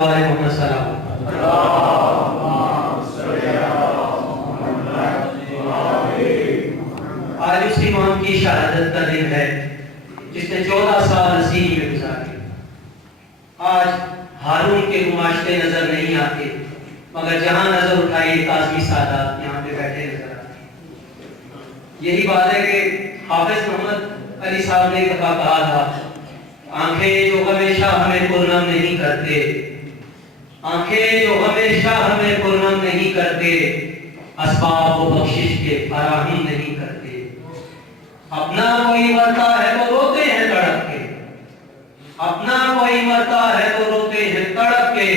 محمد سلام آج اس امام کی شہادت کا دن ہے جس نے 14 سال نسیم میں گزارے. آج ہارون کے گماشتے نظر نہیں آتے مگر جہاں نظر اٹھائیے کاظمی سادات یہاں پہ بیٹھے نظر آتے ہیں. یہی بات ہے کہ حافظ محمد علی صاحب نے ایک دفعہ کہا تھا آنکھیں جو ہمیشہ ہمیں پرنم نہیں کرتے، آنکھیں جو ہمیشہ ہمیں پرنم نہیں کرتے، اسباب و بخشش کے فراہم نہیں کرتے. اپنا کوئی مرتا ہے تو روتے ہیں تڑپ کے، اپنا کوئی مرتا ہے تو روتے ہیں تڑپ کے،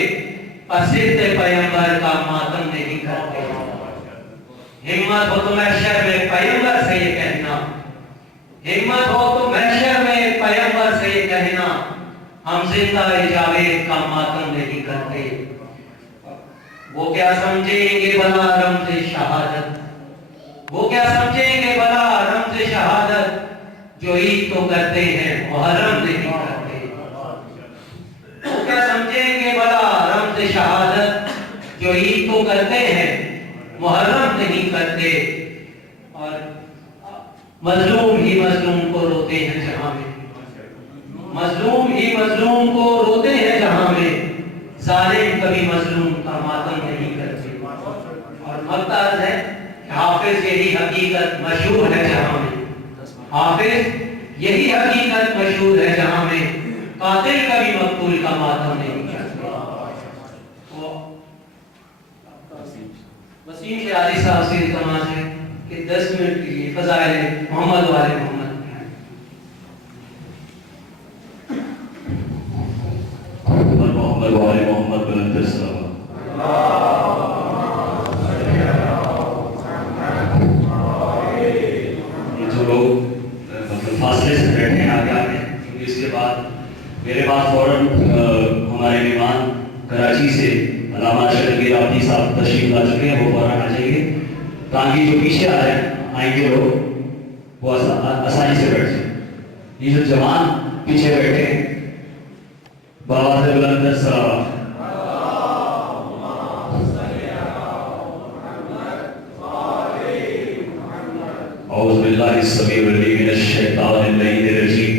پر سرتے پیغمبر کا ماتم نہیں کرتے. ہمت ہو تو محشر میں پیغمبر سے یہ کہنا، ہمت ہو تو محشر میں پیغمبر سے یہ کہنا ہم زندہ جاوید کا ماتم نہیں کرتے. وہ کیا سمجھیں گے بلا رمز شہادت، وہ کیا سمجھیں گے بلا رمز شہادت جو عید تو کرتے ہیں محرم نہیں کرتے. وہ کیا سمجھیں گے بلا رمز شہادت جو عید تو کرتے ہیں محرم نہیں کرتے. اور مظلوم ہی مظلوم کو روتے ہیں جہاں میں، مظلوم ہی مظلوم کو روتے ہیں جہاں میں، ظالم کبھی مظلوم کا ماتم نہیں کرتے. اور مقصد ہے کہ حافظ یہی حقیقت مشہور ہے جہاں میں، حافظ یہی حقیقت مشہور ہے جہاں میں قاتل کبھی مقتول کا ماتم نہیں کرتے. وسیم شیرازی صاحب سے التماس ہے کہ 10 منٹ کے لیے فضائل محمد والے محمد محمد والے محمد بلند السلام. یہ جو لوگ فاصلے سے بیٹھے ہیں آگے آگے، کیونکہ اس کے بعد میرے بعد فوراً ہمارے مہمان کراچی سے علامہ اشرف رابطی صاحب تشریف لا چکے ہیں، وہ فوراً آ جائیں گے تاکہ جو پیچھے آئیں گے لوگ وہ آسانی سے بیٹھ جائیں. یہ جو جوان پیچھے بیٹھے ہیں بآواز بلند السلام. اعوذ باللہ السمیع العلیم من الشیطان اللعین الرجیم.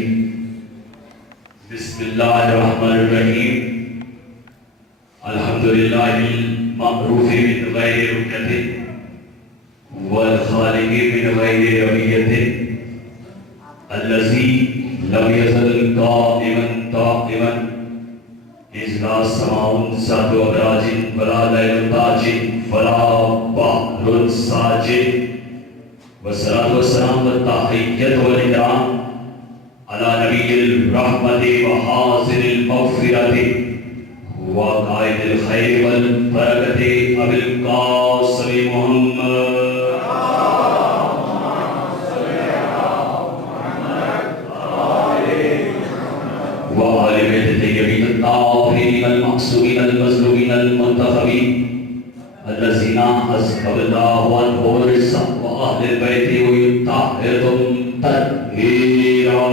بسم اللہ الرحمن الرحیم. الحمدللہ المعروف من غیر رکنۃ والخالق من غیر رمیۃ الذی لم یزل قائما دائما إذ لا سماء ذات أبراج ولا ليل تاج ولا بحر ساجد. والصلاة والسلام والتحية والإكرام على نبي الرحمة وحاصل المغفرة وقائد الخير والبركة أبي القاسم محمد وآل بيت الطيبين الطاهرين المعصومين المظلومين المنتخبين الذين حسب الله عنهم الرزق وأهل البيت ويطهرهم تطهيرا.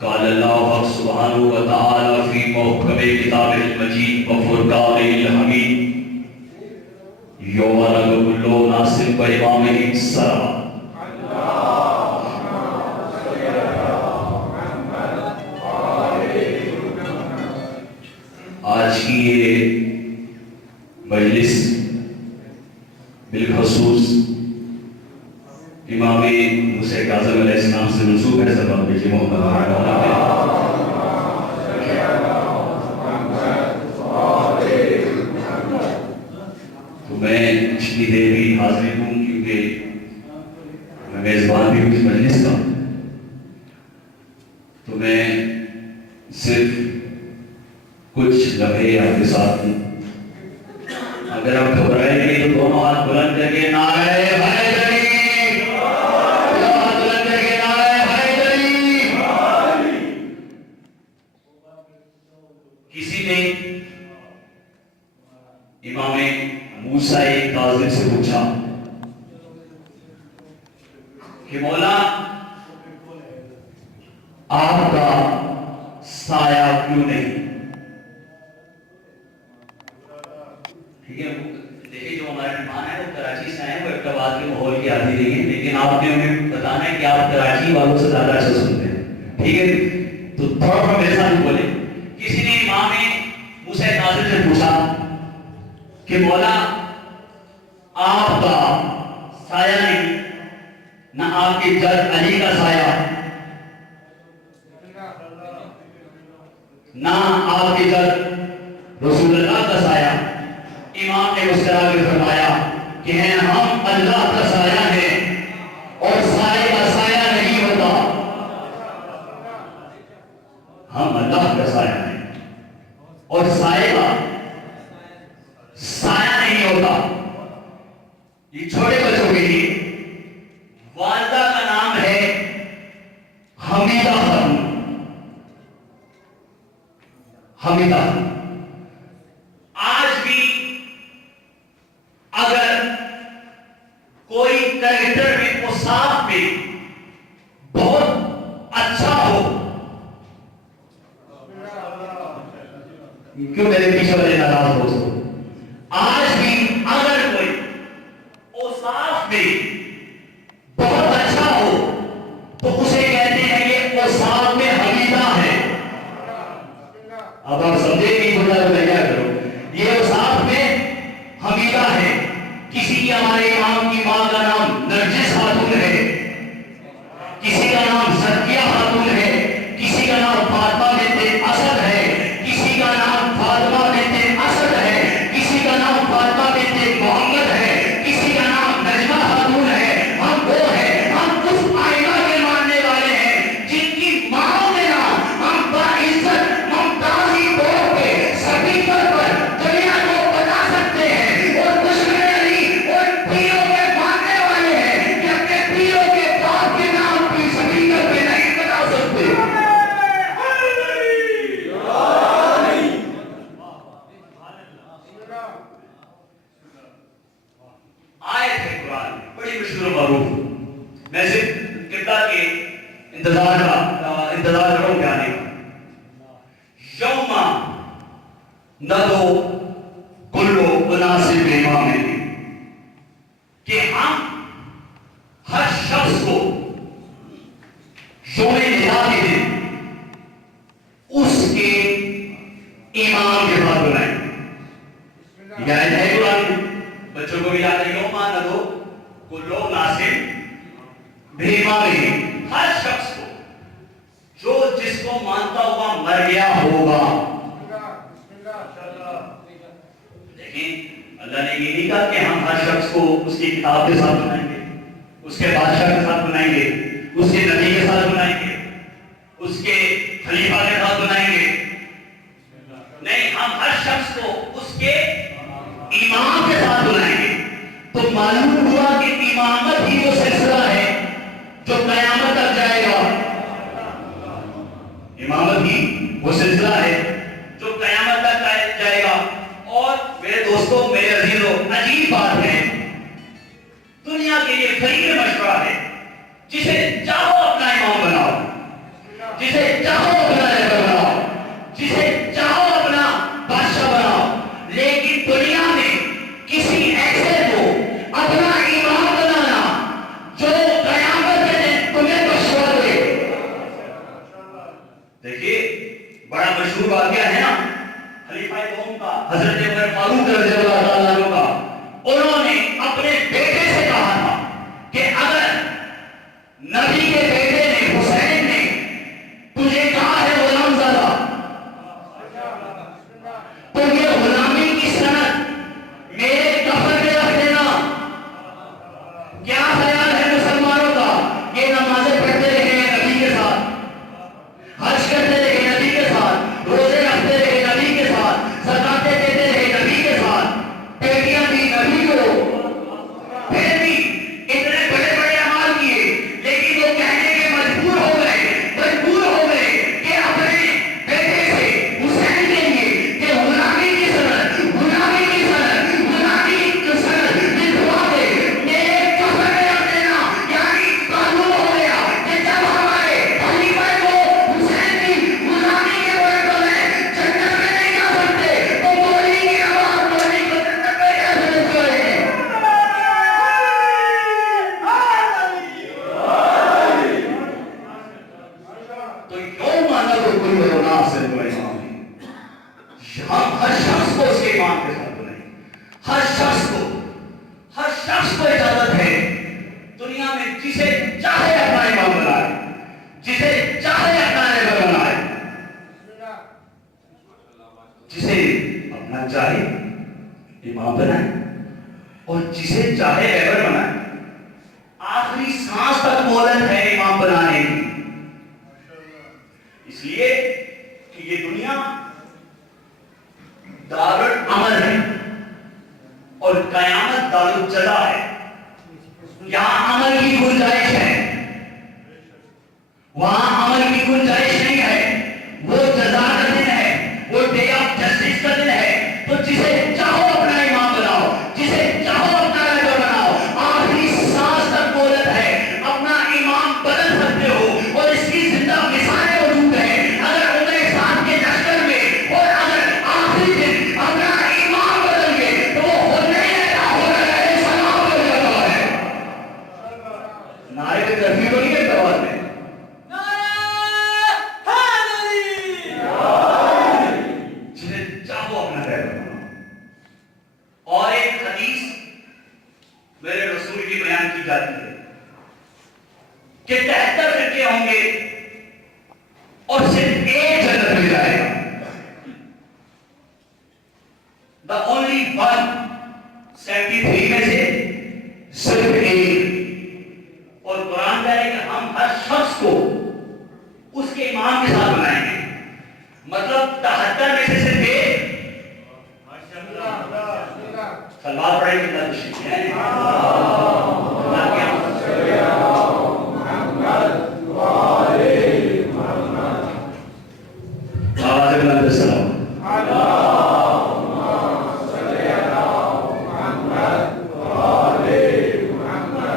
قال الله سبحانه وتعالى في محكم كتابه المجيد وفرقانه الحميد یوم رنگ کلو ناصر بامامہ السلام. آج کی یہ مجلس بالخصوص امام موسیٰ کاظم علیہ السلام سے منسوب ہے. سبب بیجی محمد میں اتنی دیر بھی حاضر ہوں کیونکہ میں میزبان بھی ہوں اس مجلس کا، تو میں صرف کچھ لمحے آپ کے ساتھ ہوں. اگر آپ گھبرائے نہیں تو دونوں ہاتھ بلند کر کے نعرہ حیدری، ہاتھ بلند کر کے نعرہ حیدری. کسی نے امام موسیٰ کاظم سے پوچھا کہ مولا آپ کا سایہ کیوں نہیں. ٹھیک ہے, دیکھیے جو ہمارے مہمان ہیں وہ کراچی سے آئے ہیں, وہ ایبٹآباد کے ماحول کی عادی نہیں ہے, لیکن آپ نے انہیں بتانا ہے کہ آپ کراچی والوں سے زیادہ اچھا سنتے ہیں. ٹھیک ہے, تو تھوڑا سا میرے ساتھ بولے. کسی نے امام موسیٰ کاظم سے پوچھا کہ مولا آپ کا سایہ نہیں, نہ آپ کے جد علی کا سایہ, نہ آپ کے جد رسول اللہ کا سایہ. امام نے مسکرا کے فرمایا کہ ہیں ہم اللہ کا سایہ ہے اور سایہ کا سایہ نہیں ہوتا. ہم اللہ کا سایہ ہیں اور سایہ کا سایہ نہیں ہوتا. یہ چھوٹے بچوں کے لیے والدہ کا نام ہے حمیدہ خانم. حمیدہ آج بھی اگر کوئی کریکٹر میں اوصاف میں بہت اچھا ہو, کیوں میرے پیچھے والے ناراض ہو سو, آج بھی اگر کوئی اوصاف میں بہت اچھا ہو تو اسے کہتے ہیں یہ اوصاف میں حمیدہ ہے. اب آپ سمجھے کہ میں کیا کروں, یہ اوصاف میں حمیدہ ہے. کسی کی ہمارے امام کی ماں کا نام نرجس خاتون ہے, کسی کا نام زکیہ خاتون ہے, کسی کا نام فاطمہ بنت اسد ہے, کسی کا نام فاطمہ بنت اسد ہے, کسی کا نام فاطمہ بنت محمد ہے, کسی کا نام نجمہ خاتون ہے. ہم وہ ہیں, ہم اس آئینہ کے ماننے والے ہیں جن کی ماں کے نام ہم باعزت ممتازی طور پہ سپیکر پر دنیا کو بتا سکتے ہیں. اور دشمن علی اور پیروں کے ماننے والے ہیں کہ اپنے پیروں کے باپ کے نام بھی سپیکر پہ نہیں بتا سکتے. آیت ہے قرآن بڑی مشہور و معروف, میں صرف کردار کے انتظار کروں کہ آنے کا. یوما ندو کلو مناسب امام, کہ ہم ہر شخص کو یوم ندا کے دن اس کے امام کے بعد بلائیں. یہ آیت ہے قرآن میں, بچوں کو بھی یاد ہے. یوما ندو کلو ناصب بامام, ہر شخص کو جو جس کو مانتا ہوا مر گیا ہوگا. لیکن اللہ نے یہ نہیں کہا کہ ہم ہر شخص کو اس کی کتاب کے ساتھ بنائیں گے, اس کے بادشاہ کے ساتھ بنائیں گے, اس کے نبی کے ساتھ بنائیں گے, اس کے خلیفہ کے ساتھ بنائیں گے. نہیں, ہم ہر شخص کو اس کے امام کے ساتھ بنائیں گے. تو معلوم ہوا کہ امامت ہی وہ سلسلہ ہے جو قیامت تک جائے گا. امامت ہی وہ سلسلہ ہے جو قیامت تک جائے گا. اور میرے دوستوں, میرے عزیزوں, عجیب بات ہے, دنیا کے لیے خیر مشورہ ہے, جسے چاہو اپنا امام بناؤ, جسے چاہو اپنا رہبر بناؤ, جسے چاہو اپنا بادشاہ بناؤ, لیکن دنیا میں کسی ایسے کو اپنا امام بنانا جو قیامت کے دن تمہیں مشورہ دے. دیکھیے بڑا مشہور واقعہ ہے نا خلیفہ دوم کا, حضرت عمر فاروق رضی اللہ تعالیٰ عنہ کا. انہوں نے اپنے بیٹے سے کہا تھا کہ اگر نبی کے بیٹے نے حسین نے تجھے کہا دنیا میں جسے چاہے اپنا امام بنائے، جسے چاہے اپنا رہبر بنائے، جسے اپنا چاہے امام بنائے اور جسے چاہے رہبر بنائے. آخری سانس تک مہلت ہے امام بنانے کی. اس لیے کہ یہ دنیا دار العمل ہے اور قیامت دار الجزا ہے. یہاں عمل کی گنجائش ہے، وہاں عمل کی گنجائش نہیں ہے. وہ جزا کا دن ہے، وہ ڈے آف جسٹس کا دن ہے. تو جسے چاہو اپنا امام بناؤ، جسے چاہو اپنا رہبر بناؤ. آخری سانس تک مہلت ہے، اپنا امام بدل سکتے ہو اور اس کی زندہ مثالیں موجود ہیں. اگر عمر ساتھ کے لشکر میں اور اگر آخری دن اپنا امام بدل گئے تو وہ ہونے رہتا ہونا رہے سلام ہو جاتا ہے. نعرے کے ترفیع ہوئی ہے دعوت میں. جسے چاہو اپنا رہبر بناؤ. اور ایک حدیث میرے رسول کی بیان کی جاتی ہے کہ 73 فرقے ہوں گے اور صرف ایک جنت میں جائے گا. The only one. 73 میں سے صرف ایک. اور قرآن کہہ رہے کہ ہم ہر شخص کو اس کے امام کے ساتھ بنائیں گے. مطلب 73 میں سے صرف ایک. سلوات پڑھیں گے اللہ تشریف ہے. آواز بلند السلام.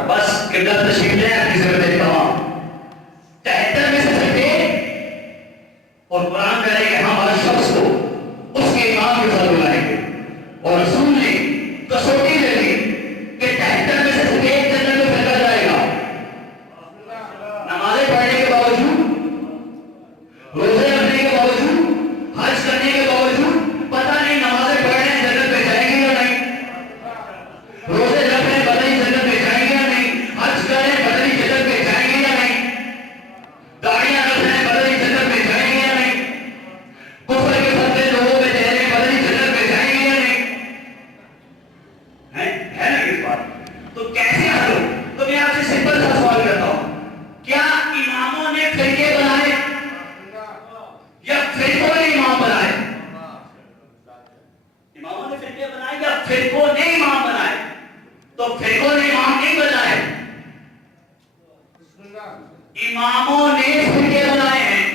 بس قبلہ تشریف لیں اپنی ضرورت تمام. 73 میں سے صرف ایک. اور قرآن کہہ رہے کہ ہم ہر شخص کو اس کے امام کے ساتھ بلائیں گے. اور رسول نے کسوٹی لے لی کہ 73 میں سے صرف ایک جنت میں پھینکا جائے گا. نمازیں پڑھنے کے باوجود، روزے رکھنے کے باوجود، حج کرنے کے باوجود پتہ نہیں نمازیں پڑھنے جنت میں جائیں گے یا نہیں، روزے رکھنے بدلی جنت میں جائیں گے یا نہیں، حج کرنے بدلی جنت میں جائیں گے یا نہیں، داڑیاں رکھنے بدلی جنت میں جائیں گے یا نہیں، کفر کے بدلے لوگوں میں چہرے بدلی جنت میں جائیں گے یا نہیں. ہے نا اس بات؟ تو کیسے حل ہو؟ تو میں آپ سے سمپل سا سوال کرتا ہوں، کیا اماموں نے فرقے بنائے یا فرقوں نے امام بنائے؟ اماموں نے فرقے بنائے یا فرقوں نے امام بنائے؟ تو فرقوں نے امام نہیں بنائے، اماموں نے فرقے بنائے ہیں.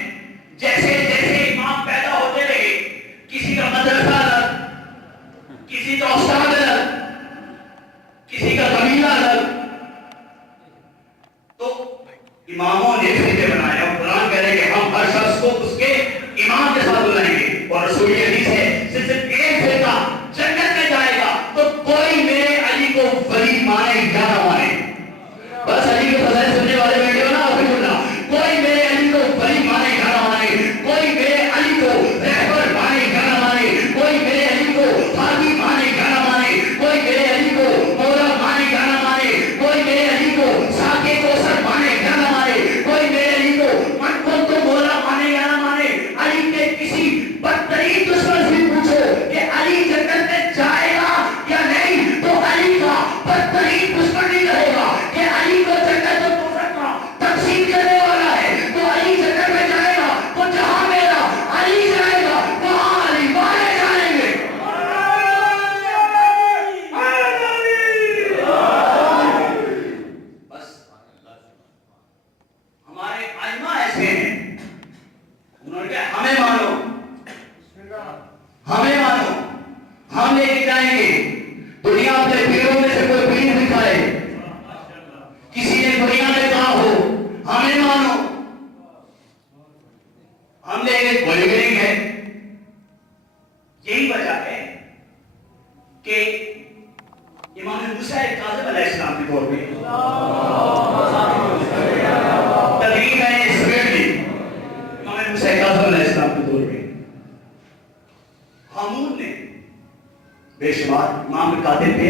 جیسے جیسے امام پیدا ہوتے رہے، کسی کا مدرسہ الگ، کسی کا استاد الگ، کسی کا قبیلہ الگ، تو اماموں نے فرقے بنائے. اور قرآن کہہ رہے کہ ہم ہر شخص کو اس کے امام کے ساتھ بلائیں گے. اور رسول کی حدیث ہے صرف ایک فرقہ جنت میں جائے گا. تو کوئی میرے علی کو ولی مانے یا نہ مانے، بس علی کے فضائل سننے والے بیٹھے ہو نا آپ بولنا، کوئی میرے علی کو ولی مانے یا نہ مانے، کوئی میرے علی کو رہبر مانے یا نہ مانے، کوئی میرے علی کو حاکم مانے یا نہ مانے، کوئی میرے علی کو مولا مانے یا نہ مانے، کوئی میرے علی کو ساقے کو سر مانے یا نہ مانے، کوئی میرے علی کو من کو تو مولا مانے یا نہ مانے. علی کے کسی بدترین دشمن سے پوچھو کہ علی جنت میں جائے گا یا نہیں، تو علی کا بدترین دشمن نہیں رہے گا کہ علی کو جنت و کفر کا تقسیم کرنے والا ہے. تو علی جنت میں جائے گا تو جہاں میرا علی جائے گا وہاں علی والے جائیں گے. بس ہمارے ائمہ ایسے ہیں، انہوں نے کہا ہمیں مانو، ہمیں مانو، ہم لے کے جائیں گے. دنیا اپنے پیروں میں سے کوئی پیر دکھائے، کسی نے دنیا میں کہا ہو ہمیں مانو، ہم لے کے کوئی بھی نہیں ہے. یہی وجہ ہے کہ امام موسیٰ کاظم علیہ السلام کے دور میں تقریب میں نے سمیٹ لی. امام موسیٰ کاظم علیہ السلام کے دور میں ہامون نے بے شمار امام کے قاتل پہ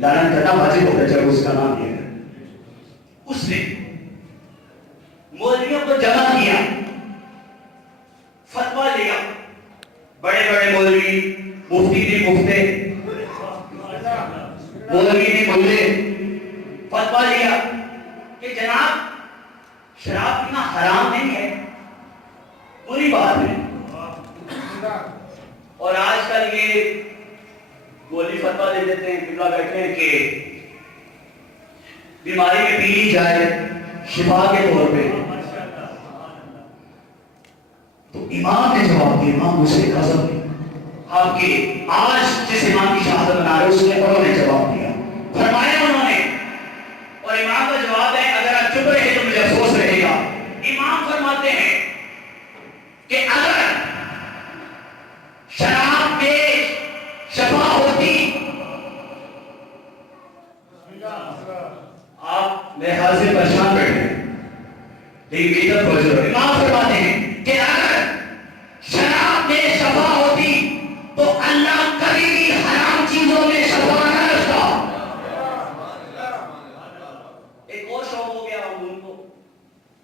لعنت کرنا واجب ہوتا ہے جب اس کا نام لیا گیا. اس نے مولویوں کو جمع کیا، فتوا لیا، بڑے بڑے مولوی، مفتی نے مفتے، مولوی نے ملے، فتوا لیا کہ جناب شراب پینا حرام نہیں ہے، بری بات ہے۔ اور آج کل یہ مولوی فتوا دے دیتے ہیں، قبلہ بیٹھے ہیں کہ بیماری میں پی لی جائے شفا کے طور پہ۔ تو امام نے جواب دیا، امام حسین اعظم آپ کے آج جس امام کی شہادت منا رہے اس نے انہوں نے جواب دیا، فرمایا انہوں نے، اور امام کا جواب ہے اگر آپ چپ رہے تو مجھے افسوس رہے گا۔ امام فرماتے ہیں کہ اگر شراب میں شفا ہوتی، آپ میرے خیال سے پریشان بیٹھے لیکن میری طرف توجہ رہے۔ امام فرماتے ہیں کہ اگر شراب میں شفا ہوتی تو اللہ کبھی بھی حرام چیزوں میں شفا نہ رکھتا۔ ایک اور شوق ہو گیا ان کو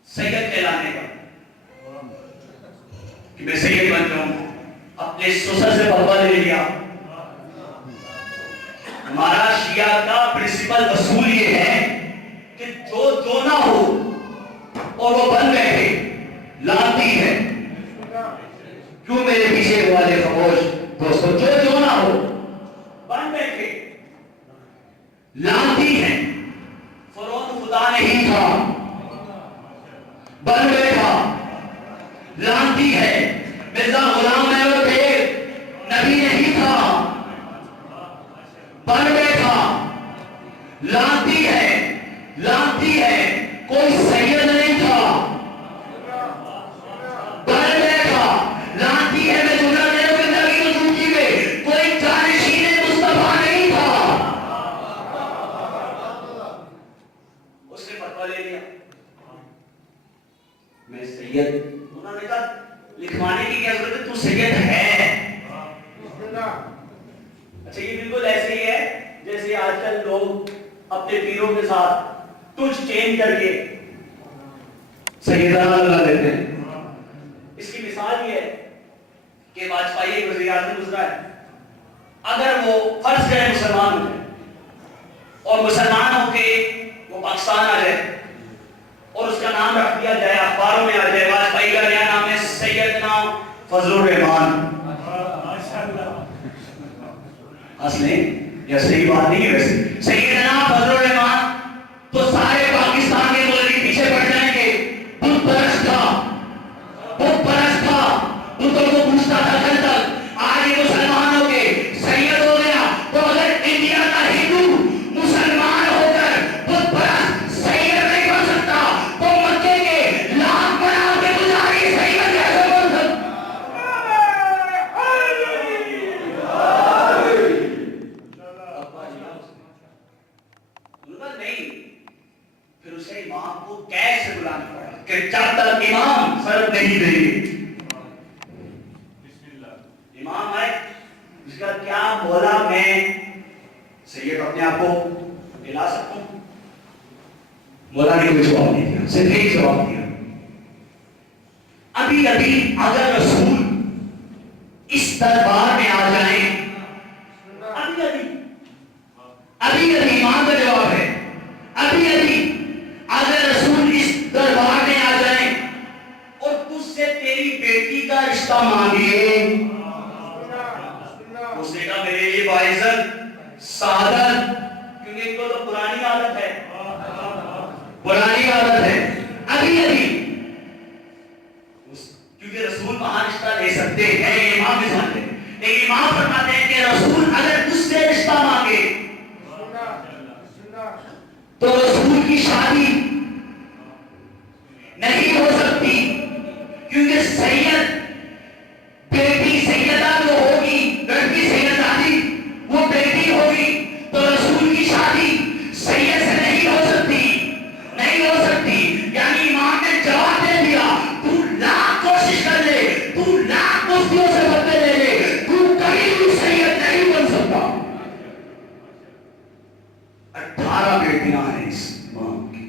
سید کہلانے کا کہ میں سید بن جاؤں، اپنے سسر سے فتوا لے لیا۔ ہمارا شیعہ کا پرنسپل اصول یہ ہے کہ جو نہ ہو اور وہ بن بیٹھے لانتی ہے۔ کیوں میرے پیچھے والے خاموش دوستو، جو نہ ہو بن بیٹھے لانتی ہے۔ فرعون خدا نہیں تھا، بن بیٹھا لانتی ہے۔ مرزا غلام احمد بیر نبی نہیں تھا، بن بیٹھا لانتی ہے، لانتی ہے۔ کوئی سید نہیں تھا، بن بیٹھا لانتی ہے۔ میں جملہ دے رہا ہوں زندگی کو سوچی میں، کوئی جانشین مصطفیٰ نہیں تھا۔ اس نے فتوا لے لیا میں سید، انہوں نے کہا لکھوانے کی کیا ضرورت ہے، تو سید ہے۔ اچھا یہ بالکل ایسے ہی ہے جیسے آج کل لوگ اپنے پیروں کے ساتھ تجھ چینج کر کے سیدانہ لگا دیتے ہیں۔ اس کی مثال یہ ہے کہ واجپئی ایک وزیر اعظم گزرا ہے، اگر وہ فرض کرے مسلمان ہو جائے اور مسلمان ہو کے وہ پاکستان آ جائے اور اس کا نام رکھ دیا جائے، اخباروں میں آ جائے واجپئی کا نیا نام ہے سیدنا فضل الرحمان، اصلیں یا صحیح بات نہیں ہے ویسے، سیدنا فضل الرحمان، تو سارے پاکستان کے مولوی پیچھے پڑ جائیں گے۔ بت پرست تھا، بت پرست تھا، بتوں کو پوچھتا تھا گھر تک، آج یہ مسلمان ہو کے سید ہو گیا۔ تو اگر انڈیا کا ہندو مسلمان ہو کر بت پرست سید نہیں بن سکتا تو مکے کے لاکھ بنا کے گزاری سید کیسے بن سکتا؟ نہیں، پھر اسے امام کو کیسے بلانا پڑا کہ جب تک امام سر نہیں دیں گے۔ امام آئے، اس کا کیا بولا، میں سید اپنے آپ کو ملا سکتا ہوں؟ مولا نے کوئی جواب نہیں دیا، صرف ایک جواب دیا، ابھی ابھی اگر رسول اس دربار میں آ جائیں، ابھی ابھی امام کا جواب ہے، ابھی ابھی اگر رسول اس دربار میں آ جائیں اور تجھ سے تیری بیٹی کا رشتہ مانگے، اس نے کہا میرے لیے باعزت سعادت، کیونکہ ایک تو پرانی عادت ہے، پرانی عادت ہے، ابھی ابھی، کیونکہ رسول وہاں رشتہ لے سکتے ہیں، امام بھی سمجھتے ہیں، لیکن امام فرماتے ہیں کہ رسول اگر اس سے رشتہ مانگے تو رسول کی شادی نہیں ہو سکتی، کیونکہ سید بیٹی سیدہ جو ہوگی، لڑکی سیدادی وہ بیٹی ہوگی، تو رسول کی شادی سید سے نہیں ہو سکتی، نہیں ہو سکتی۔ یعنی امام نے جواب دے دیا، تو لاکھ کوشش کر لے، تو لاکھ مفتیوں سے فتوے لے لے، تو کبھی بھی سید نہیں بن سکتا۔ 18 بیٹیاں ہیں اس امام کی،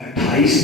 28